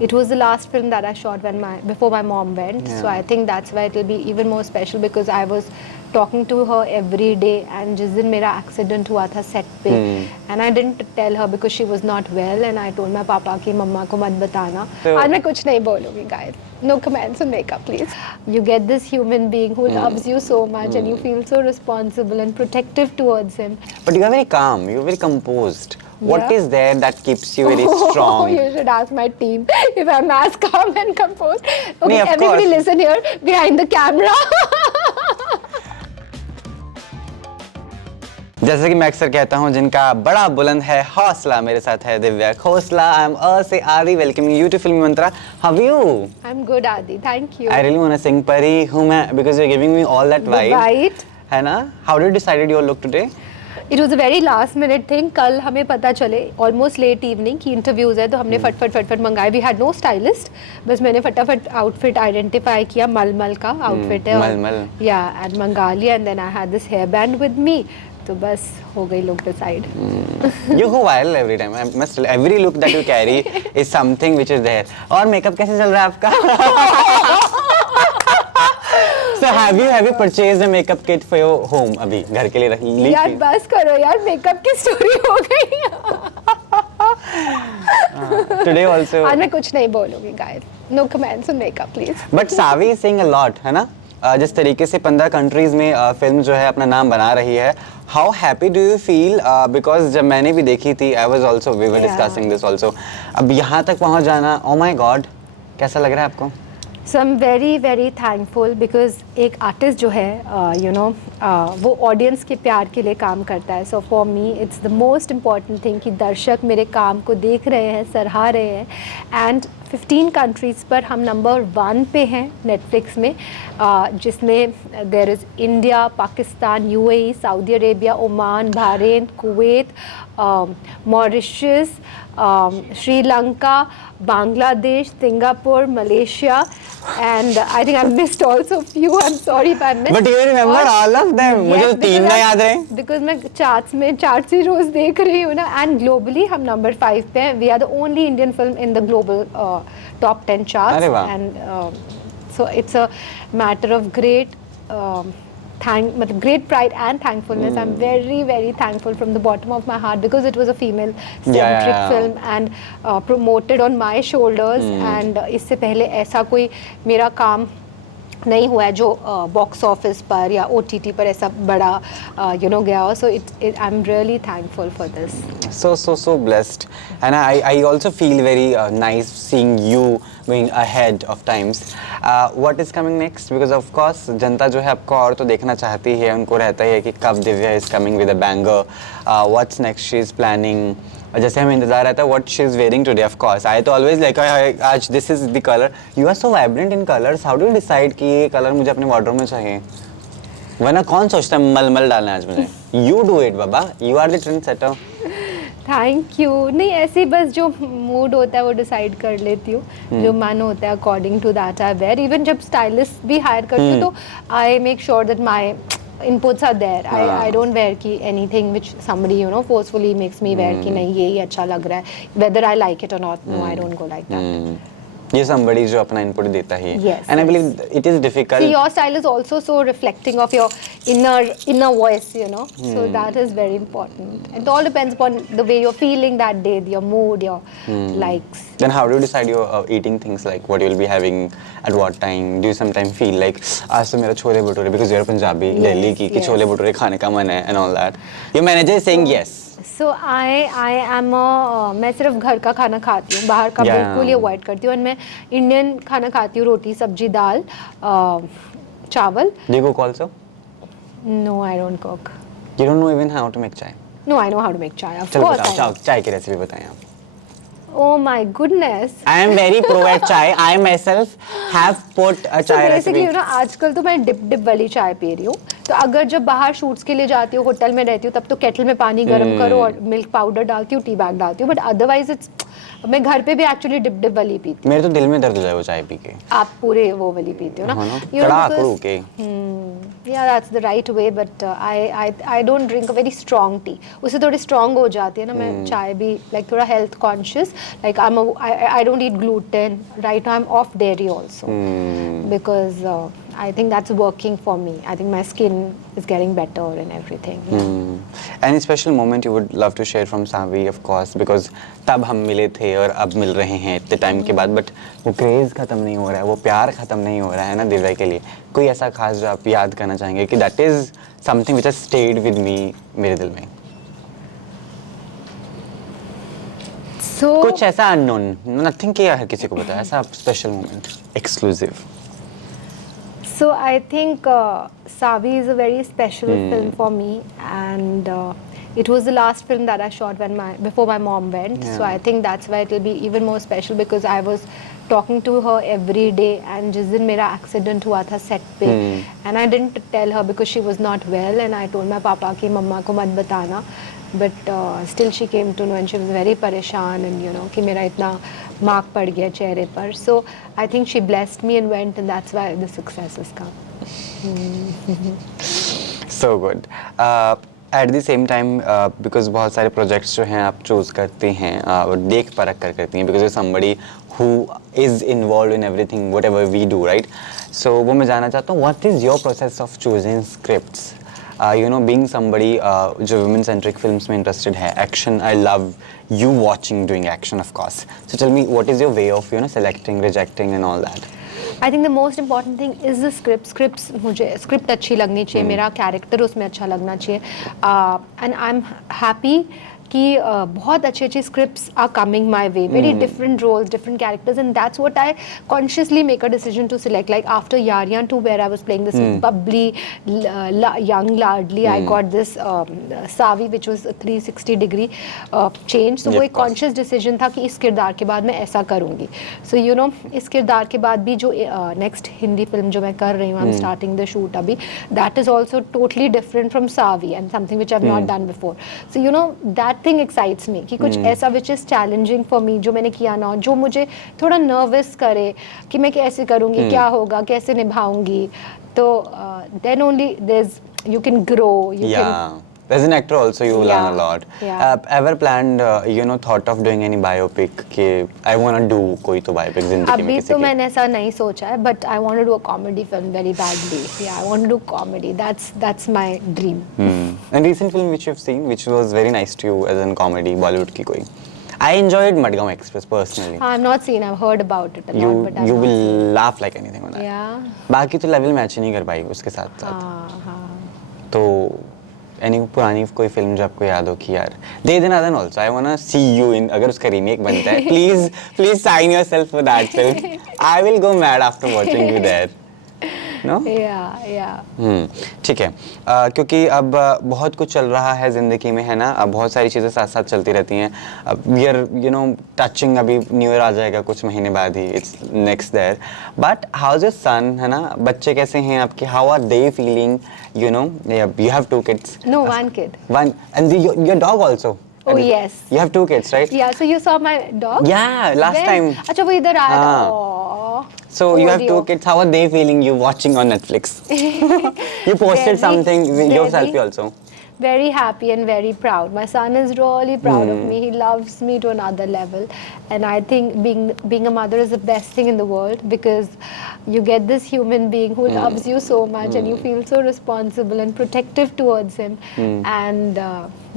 it was the last film that I shot before my mom went. So I think that's why it will be even more special, because I was talking to her every day, and जिस दिन मेरा accident हुआ था set पे, and I didn't tell her because she was not well, and I told my पापा कि मम्मा को मत बताना. आज मैं कुछ नहीं बोलूँगी guys. No comments on makeup, please. You get this human being who loves you so much, and you feel so responsible and protective towards him. But you are very calm. You are very composed. What is there that keeps you very Oh, strong? you should ask my team if I'm as calm and composed. Okay, of everybody course. listen here behind the camera. जैसे कि मैं अक्सर कहता हूँ, जिनका बड़ा बुलंद है हौसला, मेरे साथ है दिव्या खोसला. आई एम से आदि, welcoming you to Filmy Mantra. How you? I'm good, Adi. Thank you. I really want to sing परी हूँ मैं, because you are giving me all that vibe. Right. है ना? How did you decided your look today? It was a very last minute thing. कल हमें पता चले almost late evening की interviews है, तो हमने फट मंगाए. We had no stylist. बस मैंने फटाफट outfit identify किया, मलमल का outfit है. मलमल. Yeah, and मंगा लिया, and then I had this hairband with me. तो बस हो गई look decide. You go viral every time. Every look that you carry is something which is there. और मेकअप कैसे चल रहा है आपका? So have you purchased a makeup kit for your home अभी घर के लिए रख ली? यार बस करो यार, मेकअप की स्टोरी हो गई. Today also. आज मैं कुछ नहीं बोलूँगी guys. No comments on makeup please. But Savi is saying a lot, है ना? जिस तरीके से 15 कंट्रीज में फिल्म जो है अपना नाम बना रही है, how happy do you feel? Because जब मैंने भी देखी थी, I was also, we were discussing this also. अब यहाँ तक पहुँच जाना, ओ माय गॉड, कैसा लग रहा है आपको? So I'm very very thankful because एक आर्टिस्ट जो है वो ऑडियंस के प्यार के लिए काम करता है. So for me it's the most important thing कि दर्शक मेरे काम को देख रहे हैं, सराह रहे हैं. And 15 कंट्रीज़ पर हम नंबर 1 पे हैं नेटफ्लिक्स में, जिसमें there is India, Pakistan, UAE, Saudi Arabia, Oman, Bahrain, Kuwait, Mauritius, Sri Lanka, Bangladesh, Singapore, Malaysia, and I think I've missed also few. I'm sorry if I missed. But you remember all of them? मुझे तो 3 ना याद रहे. Because मैं charts ही रोज देख रही हूँ ना. And globally हम नंबर 5 पे हैं. We are the only Indian film in the global top 10 charts. अरे वाह. And so it's a matter of great great pride and thankfulness. I'm very very thankful from the bottom of my heart because it was a female centric film and promoted on my shoulders. And इससे पहले ऐसा कोई मेरा काम नहीं हुआ है जो बॉक्स ऑफिस पर या OTT पर ऐसा बड़ा गया हो. So I'm really thankful for this. So blessed. And I also feel very nice seeing you going ahead of times. What is coming next? Because of course जनता जो है आपको और तो देखना चाहती है, उनको रहता है कि कब Divya is coming with a banger. What's next she is planning? जैसे हमें इंतजार रहता है what she is wearing today. Of course I तो always like आज this is the color. You are so vibrant in colors. How do you decide कि ये colour मुझे अपने wardrobe में चाहिए? वरना कौन सोचता है मलमल डालना है आज मुझे? You do it Baba. You are the trendsetter. Thank you. नहीं, ऐसे बस जो मूड होता है वो डिसाइड कर लेती हूँ. जो मन होता है according to that I wear. Even जब स्टाइलिस्ट भी हायर करती हूँ तो I make sure that my inputs are there. I don't wear ki anything which somebody forcefully makes me wear कि नहीं यही अच्छा लग रहा है, whether I like it or not. No, I don't go like that. ये somebody जो अपना input देता ही. Yes. And I believe it is difficult. See, your style is also so reflecting of your inner voice, So that is very important. It all depends upon the way you're feeling that day, your mood, your likes. Then how do you decide your eating things, like what you'll be having at what time? Do you sometimes feel like आज तो मेरा chole bhature, because you're Punjabi, Delhi की छोले भटूरे खाने का मन है and all that. Your manager is saying yes. So I am मैं सिर्फ घर का खाना खाती हूँ, बाहर का बिल्कुल ही अवॉइड करती हूँ. और मैं इंडियन खाना खाती हूँ, रोटी, सब्जी, दाल, चावल. Do you cook also? No, I don't cook. You don't know even how to make chai? No, I know how to make chai. Of चलो course. बताओ, चाय की रेसिपी बताएं आप. Oh my goodness. I am very pro at chai. I myself have put a chai recipe. Basically, आजकल तो मैं dip वाली चाय पी रही हूँ. तो अगर जब बाहर शूट्स के लिए जाती हूँ, होटल में रहती हूँ, तब तो केटल में पानी गर्म करो और मिल्क पाउडर डालती हूँ, टी बैग डालती हूँ, बट अदरवाइज इट्स मैं घर पे भी एक्चुअली डिप डिप वाली पीती मेरे तो दिल में दर्द हो जाए वो चाय पी के। हूँ। आप पूरे वो वाली पीते हो ना, हाँ ना, you know, कड़ा because कड़ू के। yeah, that's the right way, but I don't drink a very strong tea. उससे थोड़ी strong हो जाती है ना, मैं चाय भी like थोड़ा health conscious, like I don't eat gluten. Right now I'm off dairy also because I think that's working for me. I think my skin is getting better and everything. Yeah. Any special moment you would love to share from Savi, of course, because तब हम मिले थे और अब मिल रहे हैं इतने time के बाद, बट वो क्रेज खत्म नहीं हो रहा है, वो प्यार खत्म नहीं हो रहा है ना दिव्या के लिए। कोई ऐसा खास जो आप याद करना चाहेंगे कि that is something which has stayed with me, मेरे दिल में? So कुछ ऐसा अननोन, नथिंग कि हर किसी को पता है, ऐसा special moment, exclusive. So I think Savi is a very special film for me, and it was the last film that I shot before my mom went. So Yeah. I think that's why it will be even more special because I was talking to her every day. And जिस दिन मेरा accident हुआ था set पे, and I didn't tell her because she was not well, and I told my पापा कि मम्मा को मत बताना. But still she came to know and she was very परेशान and you know कि मेरा इतना mark पड़ गया चेहरे पर. So I think she blessed me and went, and that's why the success has come. So good. At the same time, because बहुत सारे projects जो हैं आप choose करती हैं और देख परख कर करती हैं, because you're somebody who is involved in everything whatever we do, right? So वो मैं जानना चाहता हूँ, what is your process of choosing scripts? You know, being somebody जो women centric films में interested है, action, I love you watching doing action, of course. So tell me, what is your way of, you know, selecting, rejecting and all that? I think the most important thing is the script. मुझे script अच्छी लगनी चाहिए, मेरा character उसमें अच्छा लगना चाहिए, and I am happy कि बहुत अच्छी अच्छी scripts are coming my way, very different roles, different characters, and that's what I consciously make a decision to select. Like after Yaariyan 2 where I was playing this bubbly young ladly, I got this Savi which was a 360 degree change. So वो एक conscious decision था कि इस किरदार के बाद मैं ऐसा करूँगी. So you know, इस किरदार के बाद भी जो next हिंदी फिल्म जो मैं कर रही हूँ, I'm starting the shoot अभी, that is also totally different from Savi and something which I've not done before. So you know, that thing excites me कि कुछ ऐसा which is challenging for me, जो मैंने किया ना, जो मुझे थोड़ा nervous करे कि मैं कैसे करूँगी, क्या होगा, कैसे निभाऊंगी. तो then only you can grow, you can. As an actor also you learn a lot. Yeah. Ever planned, you know, thought of doing any biopic कि I want to do कोई तो biopic जिंदगी में अभी किसी तो की? मैंने ऐसा नहीं सोचा है, but I want to do a comedy film very badly. Yeah, I want to do comedy. That's my dream. And recent film which you've seen which was very nice to you as in comedy, Bollywood की कोई? I enjoyed Madgaon Express personally. I've not seen. I've heard about it a You lot, but I've you not will seen. laugh like anything on that. Yeah. बाकी तो level match ही नहीं कर पाई उसके साथ साथ. हाँ. तो यानी पुरानी कोई फिल्म जो आपको याद हो कि यार दे देना then also I want to see you in, अगर उसका रीमेक बनता है please sign yourself for that film. I will go mad after watching you there. No? Yeah. ठीक है. क्योंकि अब बहुत कुछ चल रहा है ज़िंदगी में, है ना, अब बहुत सारी चीज़ें साथ साथ चलती रहती हैं. We are you know touching, अभी न्यू ईयर आ जाएगा कुछ महीने बाद ही, it's next there. But how is your son, है ना, बच्चे कैसे हैं आपके, how are they feeling, you know, you have 2 kids. No, one kid. One, and your dog also. Oh, yes. You have 2 kids, right? Yeah. So you saw my dog? Yeah, last When? time. अच्छा वो इधर आया था. हाँ. Aww. So you have 2 Audio. kids. How are they feeling? You watching on Netflix? You posted Very, something with your very. selfie also. Very happy and very proud. My son is really proud of me. He loves me to another level, and I think being a mother is the best thing in the world because you get this human being who loves you so much, and you feel so responsible and protective towards him. And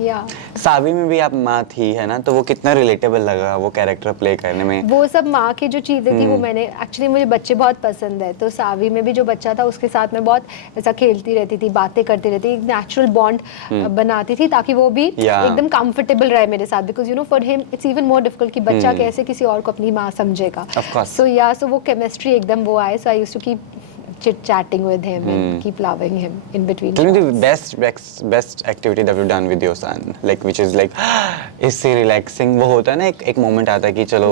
yeah. सावी में भी आप माँ थी, है ना, तो वो कितना रिलेटेबल लगा वो कैरेक्टर प्ले करने में? वो सब माँ की जो चीज़ें थी वो मैंने एक्चुअली, मुझे बच्चे बहुत पसंद है, तो सावी में भी जो बच्चा था उसके साथ मैं बहुत ऐसा खेलती रहती थी, बातें करती रहती, एक नेचुरल बॉन्ड बनाती थी ताकि वो भी एकदम कंफर्टेबल रहे मेरे साथ, because you know for him it's even more difficult कि बच्चा कैसे किसी और को अपनी माँ समझेगा. सो वो केमिस्ट्री एकदम वो आए. So I used to keep chit chatting with him and keep loving him in between. Tell me shots. the best activity that you've done with your son, like which is like इससे relaxing. वो होता है ना एक moment आता है कि चलो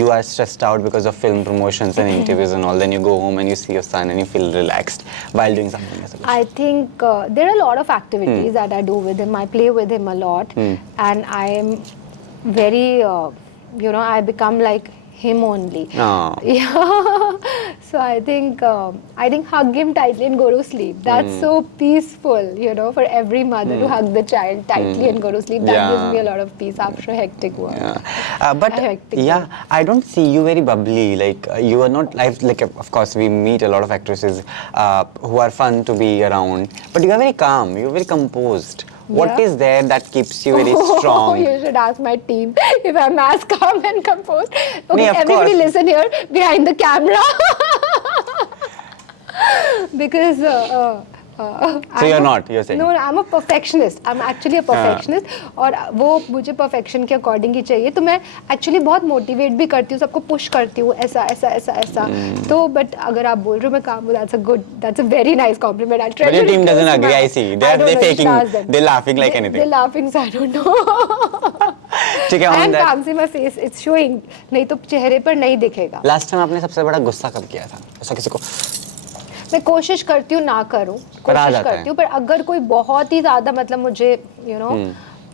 you are stressed out because of film promotions and interviews and all, then you go home and you see your son and you feel relaxed while doing something else. I think there are a lot of activities that I do with him. I play with him a lot, and I am very, I become like him only. Oh. Yeah. So I think hug him tightly and go to sleep. That's so peaceful, for every mother to hug the child tightly and go to sleep. That gives me a lot of peace after hectic work. Yeah. I don't see you very bubbly. Like you are not like of course we meet a lot of actresses who are fun to be around, but you are very calm. You are very composed. What is there that keeps you very strong? You should ask my team if I'm as calm and composed. Okay, of everybody course. listen here behind the camera. Because So you're not, you're saying? No, I'm a perfectionist. I'm actually a perfectionist. और वो मुझे perfection के according ही चाहिए. तो मैं actually बहुत motivate भी करती हूँ, सबको push करती हूँ, ऐसा. तो but अगर आप बोल रहे हो मैं काम हूँ, that's a very nice compliment. I'll try. But your team doesn't agree. I see. They're faking. They're laughing like anything. They're laughing, so I don't know. ठीक है. I On am that. calm. See my face. It's showing. नहीं तो चेहरे पर नहीं दिखेगा. Last time आपने सबसे बड़ा गुस्सा कब किया था? ऐसा किसी को? मैं कोशिश करती हूँ ना करूँ, कोशिश करती हूँ, पर अगर कोई बहुत ही ज़्यादा मतलब मुझे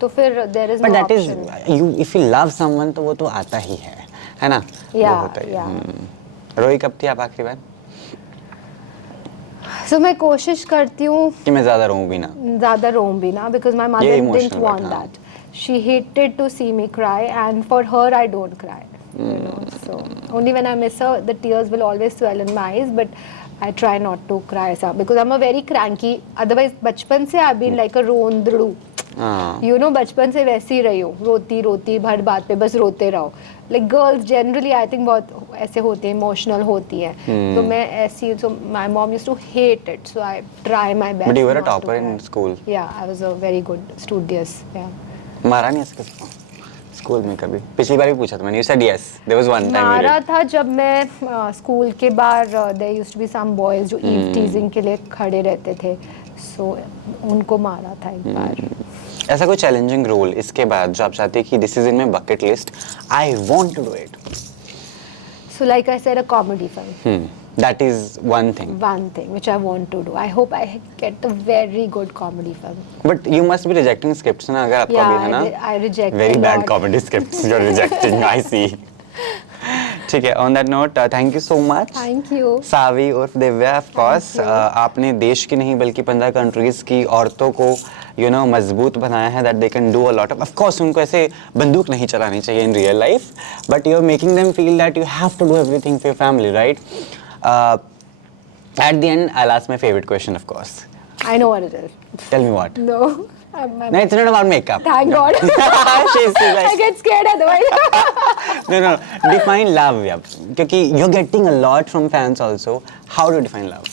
तो फिर there is no But that is option. if you love someone तो वो तो आता ही है ना? वो होता ही है. रोई कब थी आप आखिरी बार? So मैं कोशिश करती हूँ कि मैं ज़्यादा रोऊं भी ना. Because my mother ये didn't emotional want बात, हाँ. that. She hated to see me cry, and for her I don't cry. So only when I miss her, the tears will always swell in my eyes, but I try not to cry because I'm a very cranky. Otherwise, बचपन से I've been like a रोंदड़ू. बचपन से वैसी ही रही हूँ, रोती हर बात पे बस रोते रहो. Like girls generally I think बहुत ऐसे होते हैं, emotional होती हैं. तो मैं ऐसी, so my mom used to hate it, so I try my best. But you were a not to topper in cry. school. Yeah, I was a very good studious. Yeah. मारा नहीं ऐसे किसी को स्कूल में कभी? पिछली बार भी पूछा था मैंने. You said yes. There was one time. मारा था जब मैं स्कूल के बाहर there used to be some boys जो eve teasing के लिए खड़े रहते थे, so उनको मारा था एक बार. ऐसा कोई challenging role इसके बाद जो आप चाहते हैं कि this is in my bucket list, I want to do it. So like I said, a comedy film. That is one thing. One thing which I want to do. I hope I get a very good comedy film. But you must be rejecting scripts ना, अगर आपको अभी है ना? I reject Very a bad lot. comedy scripts you're rejecting. I see. ठीक है. On that note, thank you so much. Thank you. सावी और Divya, of course, आपने देश की नहीं बल्कि 15 कंट्रीज की औरतों को मजबूत बनाया है that they can do a lot of course उनको ऐसे बंदूक नहीं चलानी चाहिए in real life, but you're making them feel that you have to do everything for your family, right? At the end, I'll ask my favorite question, of course. I know what it is. Tell me what. No. No, it's not about makeup. Thank God. She's like, I get scared otherwise. no. Define love, yeah. क्योंकि you're getting a lot from fans also. How do you define love?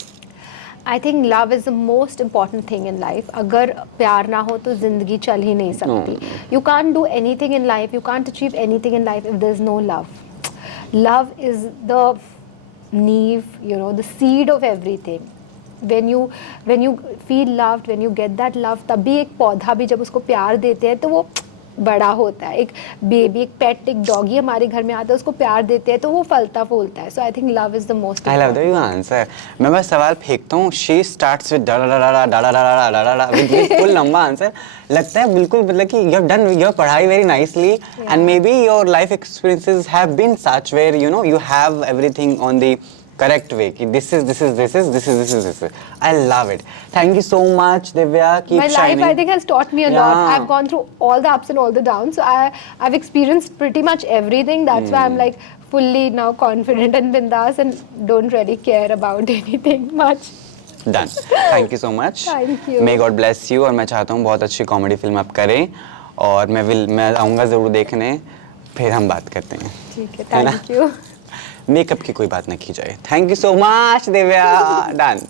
I think love is the most important thing in life. अगर प्यार ना हो तो जिंदगी चल ही नहीं सकती. You can't do anything in life. You can't achieve anything in life if there's no love. Love is the neve, the seed of everything. When you feel loved, when you get that love, तभी एक पौधा भी जब उसको प्यार देते हैं तो वो बड़ा होता है. एक बेबी, एक पेट, एक डॉगी हमारे घर में आता है, उसको प्यार देते हैं तो वो फलता फूलता है. So I think love is the most I love that you answer. मैं बस सवाल फेंकता हूँ. She starts with da da da da da da da da da da with full लंबा आंसर. लगता है बिल्कुल मतलब कि you have done your पढ़ाई very nicely and maybe your life experiences have been such where you have everything on the correct way. कि this is. I love it. Thank you so much, Divya. Keep My shining. life, I think, has taught me a lot. I've gone through all the ups and all the downs. So I've experienced pretty much everything. That's why I'm like fully now confident and bindas and don't really care about anything much. Done. Thank you so much. Thank you. May God bless you. और मैं चाहता हूँ बहुत अच्छी comedy film आप करें और मैं आऊँगा ज़रूर देखने, फिर हम बात करते हैं. ठीक है. Thank you. मेकअप की कोई बात ना की जाए. Thank you so much, Divya. Done.